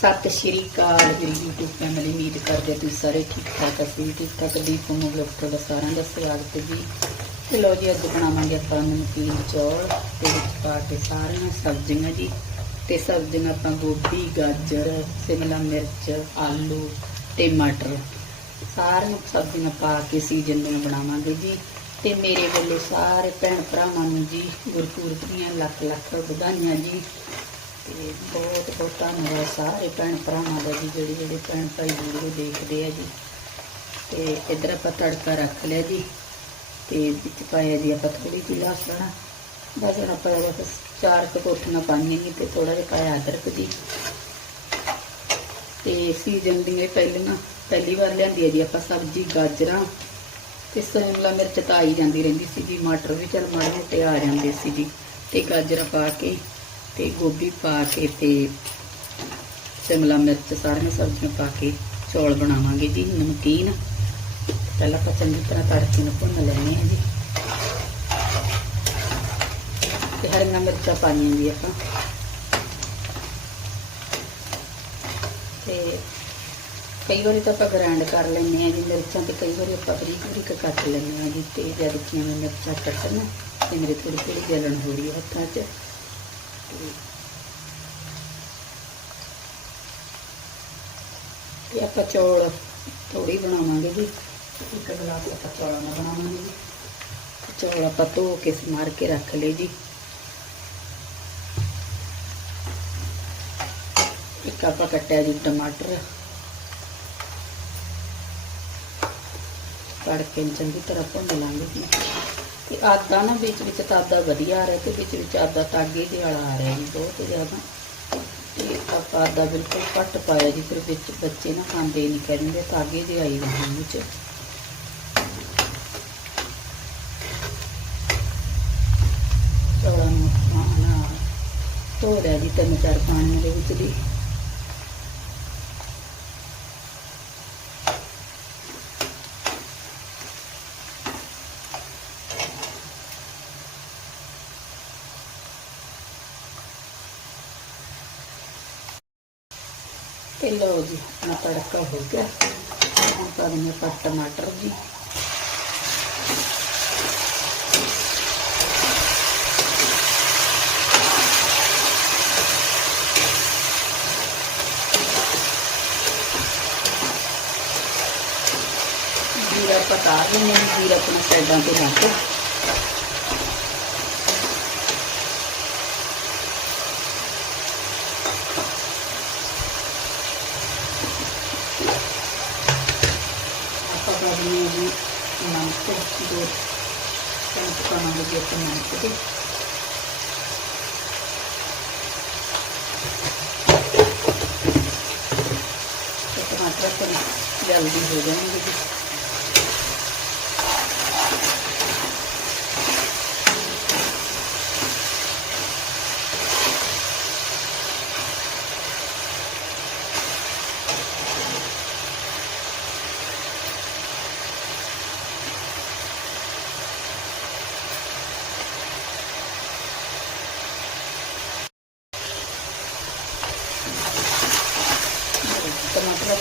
ਸਤਿ ਸ਼੍ਰੀ ਅਕਾਲ ਮੇਰੀ YouTube family ਉਮੀਦ ਕਰਦੇ ਤੁਸੀਂ ਸਾਰੇ ਠੀਕ ਠਾਕ ਅਸੀਂ ਠੀਕ ਠਾਕ ਦੀਪ ਨੂੰ ਬਲੌਗ ਤੁਹਾਡਾ ਸਾਰਿਆਂ ਦਾ ਸਵਾਗਤ ਹੈ ਜੀ। ਤੇ ਲੋ ਜੀ, ਅੱਜ ਬਣਾਵਾਂਗੇ ਆਪਾਂ ਨਮਕੀਨ ਚੌਲ ਤੇ ਵਿੱਚ ਪਾ ਕੇ ਸਾਰੀਆਂ ਸਬਜ਼ੀਆਂ ਜੀ। ਤੇ ਸਬਜ਼ੀਆਂ ਆਪਾਂ ਗੋਭੀ, ਗਾਜਰ, ਸ਼ਿਮਲਾ ਮਿਰਚ, ਆਲੂ ਤੇ ਮਟਰ। ਸਾਰੀਆਂ ਸਬਜ਼ੀਆਂ ਪਾ ਕੇ ਸੀਜ਼ਨ ਦੀਆਂ ਬਣਾਵਾਂਗੇ ਜੀ। ਤੇ ਮੇਰੇ ਵੱਲੋਂ ਸਾਰੇ ਭੈਣ ਭਰਾਵਾਂ ਨੂੰ ਜੀ ਗੁਰਪੁਰਬ ਦੀਆਂ ਲੱਖ ਲੱਖ ਵਧਾਈਆਂ ਜੀ। ਤੇ ਬਹੁਤ ਬਹੁਤ ਧੰਨਵਾਦ ਸਾਰੇ ਭੈਣ ਭਰਾਵਾਂ ਦਾ ਜੀ, ਜਿਹੜੇ ਜਿਹੜੇ ਭੈਣ ਭਾਈ ਵੀਡੀਓ ਦੇਖਦੇ ਆ ਜੀ। ਤੇ ਇਧਰ ਆਪਾਂ ਤੜਕਾ ਰੱਖ ਲਿਆ ਜੀ, ਤੇ ਵਿੱਚ ਪਾਇਆ ਜੀ ਆਪਾਂ ਥੋੜੀ ਜਿਹੀ ਲਸਣ। ਬਸ ਹੁਣ ਆਪਾਂ ਇਹਦੇ ਵਿੱਚ ਚਾਰ ਕੁ ਕੋਠੀਆਂ ਪਾਈਆਂ ਜੀ ਤੇ ਥੋੜਾ ਜਿਹਾ ਪਾਇਆ ਅਦਰਕ ਜੀ। ਤੇ ਸੀਜ਼ਨ ਦੀਆਂ ਪਹਿਲੀਆਂ ਪਹਿਲੀ ਵਾਰ ਲਿਆਂਦੀ ਹੈ ਜੀ ਆਪਾਂ ਸਬਜ਼ੀ, ਗਾਜਰਾਂ ਤੇ ਸ਼ਿਮਲਾ ਮਿਰਚ ਤਾਂ ਆਈ ਜਾਂਦੀ ਰਹਿੰਦੀ ਸੀ ਜੀ ਮਟਰ ਵੀ ਚਲ ਮਾੜੇ ਮੋਟੇ ਆ ਜਾਂਦੇ ਸੀ ਜੀ। ਤੇ ਗਾਜਰਾਂ ਪਾ ਕੇ ਤੇ ਗੋਭੀ ਪਾ ਕੇ ਤੇ ਸ਼ਿਮਲਾ ਮਿਰਚ ਸਾਰੀਆਂ ਸਬਜ਼ੀਆਂ ਪਾ ਕੇ ਚੌਲ ਬਣਾਵਾਂਗੇ ਜੀ, ਨਮਕੀਨ। ਪਹਿਲਾਂ ਆਪਾਂ ਚੰਗੀ ਤਰ੍ਹਾਂ ਤੜਕੇ ਨੂੰ ਭੁੰਨ ਲੈਣੇ ਆ ਜੀ। ਤੇ ਹਰੀਆਂ ਮਿਰਚਾਂ ਪਾਈਆਂ ਜੀ ਆਪਾਂ। ਤੇ ਕਈ ਵਾਰੀ ਤਾਂ ਆਪਾਂ ਗ੍ਰਾਈਂਡ ਕਰ ਲੈਂਦੇ ਆ ਜੀ ਮਿਰਚਾਂ ਤੇ, ਕਈ ਵਾਰੀ ਆਪਾਂ ਬਰੀਕ ਬਰੀਕ ਕੱਟ ਲੈਂਦੇ ਆ ਜੀ, ਤੇ ਜਦ ਕਿ ਮੈਂ ਮਿਰਚਾਂ ਕੱਟਣ ਤੇ ਮੇਰੇ ਥੋੜੀ ਥੋੜੀ ਜਲਣ ਹੋ ਰਹੀ ਹੈ ਹੱਥਾਂ 'ਚ। ਤੇ ਆਪਾਂ ਚੌਲ ਥੋੜੀ ਬਣਾਵਾਂਗੇ ਜੀ। ਇੱਕ ਗਲਾਸ ਆਪਾਂ ਚੌਲਾਂ ਦਾ ਬਣਾਵਾਂਗੇ ਜੀ। ਚੌਲ ਆਪਾਂ ਧੋ ਕੇ ਸਮਾਰ ਕੇ ਰੱਖ ਲਏ ਜੀ। ਇੱਕ ਆਪਾਂ ਕੱਟਿਆ ਜੀ ਟਮਾਟਰ। ਤੜਕੇ ਨੂੰ ਚੰਗੀ ਤਰ੍ਹਾਂ ਭੁੰਨ ਲਾਂਗੇ ਜੀ। ਤੇ ਆਦਾ ਨਾ ਵਿੱਚ ਵਿੱਚ ਤਾਂ ਵਧੀਆ ਆ ਰਿਹਾ ਤੇ ਵਿੱਚ ਵਿੱਚ ਆਦਾ ਤਾਗੇ ਦੇ ਵਾਲਾ ਆ ਰਿਹਾ ਜੀ, ਬਹੁਤ ਜ਼ਿਆਦਾ। ਤੇ ਆਪਾਂ ਆਦਾ ਬਿਲਕੁਲ ਘੱਟ ਪਾਇਆ ਜੀ, ਫਿਰ ਵਿੱਚ ਬੱਚੇ ਨਾ ਖਾਂਦੇ ਨਹੀਂ ਕਹਿੰਦੇ ਤਾਗੇ ਦੇ ਆਈ ਰਹੇ ਵਿੱਚ। ਧੋ ਲਿਆ ਜੀ, ਤਿੰਨ ਚਾਰ ਪਾਣੀਆਂ ਦੇ ਵਿੱਚ ਦੀ ਤੇ ਲਓ ਜੀ। ਆਪਣਾ ਤੜਕਾ ਹੋ ਗਿਆ। ਹੁਣ ਪਾ ਆਪਾਂ ਟਮਾਟਰ ਜੀ। ਜੀਰਾ ਪਤਾ ਦਿੰਦੇ ਹਾਂ। ਜੀਰਾ ਆਪਣੇ ਸਾਈਡਾਂ ਤੇ ਰੱਖ ਕੇ ਆਪਾਂ ਪਾ ਦਿੰਦੇ ਹਾਂ ਜੀ ਨਮਕ ਦੋ ਚਮਚ ਪਾਵਾਂਗੇ ਜੀ ਆਪਾਂ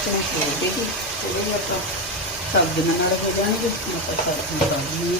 ਨਮਕ ਦੇ ਤੇ ਟਮਾਟਰ ਥੋੜੀ ਛੋੜ ਦੇ ਜੀ ਥੋੜੇ ਆਪਾਂ ਸਬਜ਼ੀਆਂ ਨਾਲ ਹੋ ਜਾਣਗੇ ਹੁਣ ਆਪਾਂ ਸਬਜ਼ੀ ਪਾ ਦਿੰਦੇ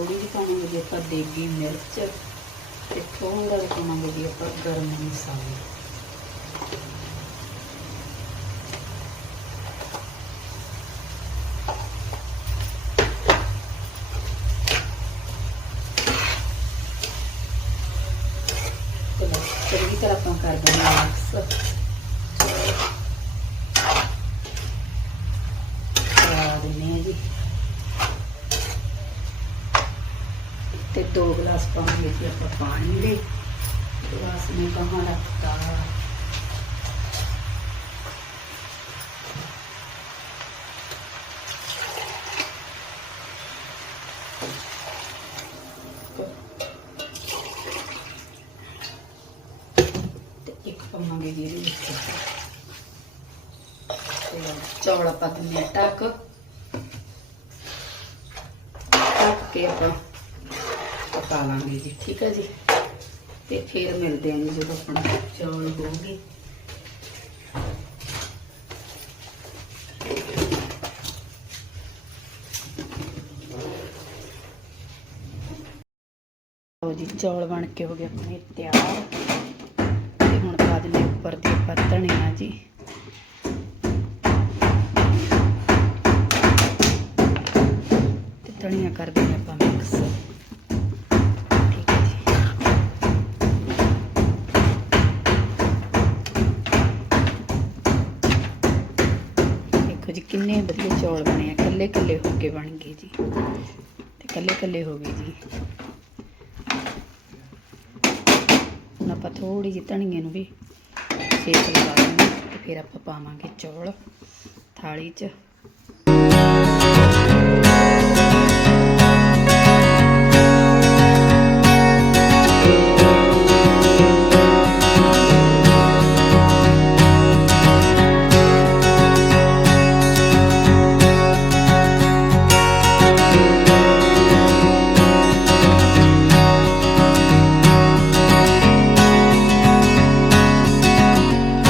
ਥੋੜੀ ਜਿਹੀ ਆਪਾਂ ਹਲਦੀ ਪਾਵਾਂਗੇ ਜੀ ਆਪਾਂ ਦੇਗੀ ਮਿਰਚ ਤੇ ਥੋੜਾ ਜਿਹਾ ਪਾਵਾਂਗੇ ਜੀ ਆਪਾਂ ਗਰਮ ਮਸਾਲਾ। ਚੰਗੀ ਤਰ੍ਹਾਂ ਆਪਾਂ ਕਰ ਦਿੰਦੇ ਹਾਂ ਮਿਕਸ ਪਾ ਦਿੰਦੇ ਹਾਂ ਜੀ ਤੇ ਦੋ ਗਲਾਸ ਪਾਵਾਂਗੇ ਜੀ ਆਪਾਂ ਪਾਣੀ ਦੇ ਗਲਾਸ ਨੂੰ ਕਹਾਂ ਰੱਖਤਾ ਤੇ ਇੱਕ ਪਾਵਾਂਗੇ ਜੀ ਇਹਦੇ ਵਿੱਚ ਤੇ ਚੌਲ ਆਪਾਂ ਦਿੰਦੇ ਹਾਂ ਢੱਕ ਢੱਕ ਕੇ ਆਪਾਂ ਪਕਾ ਲਾਂਗੇ ਜੀ। ਠੀਕ ਹੈ ਜੀ। ਤੇ ਫਿਰ ਮਿਲਦੇ ਆਂ ਜੀ ਜਦੋਂ ਆਪਣਾ ਚੌਲ ਹੋਣਗੇ। ਲਓ ਜੀ, ਚੌਲ ਬਣ ਕੇ ਹੋ ਗਏ ਆਪਣੇ ਤਿਆਰ। ਤੇ ਹੁਣ ਪਾ ਦਿੰਦੇ ਉੱਪਰ ਦੀ ਆਪਾਂ ਧਨੀਆ ਜੀ। ਤੇ ਧਨੀਆ ਕਰ ਦਿੰਦੇ ਆਪਾਂ ਮਿਕਸ। ਕਿੰਨੇ ਵਧੀਆ ਚੌਲ ਬਣੇ ਆ? ਕੱਲੇ ਕੱਲੇ ਹੋ ਕੇ ਬਣ ਗਏ ਜੀ। ਤੇ ਕੱਲੇ ਕੱਲੇ ਹੋ ਗਏ ਜੀ। ਹੁਣ ਆਪਾਂ ਥੋੜੀ ਜਿਹੀ ਧਨੀਏ ਨੂੰ ਵੀ ਸੇਕ ਲਗਾ ਦਿੰਦੇ ਤੇ ਫਿਰ ਆਪਾਂ ਪਾਵਾਂਗੇ ਚੌਲ ਥਾਲੀ 'ਚ।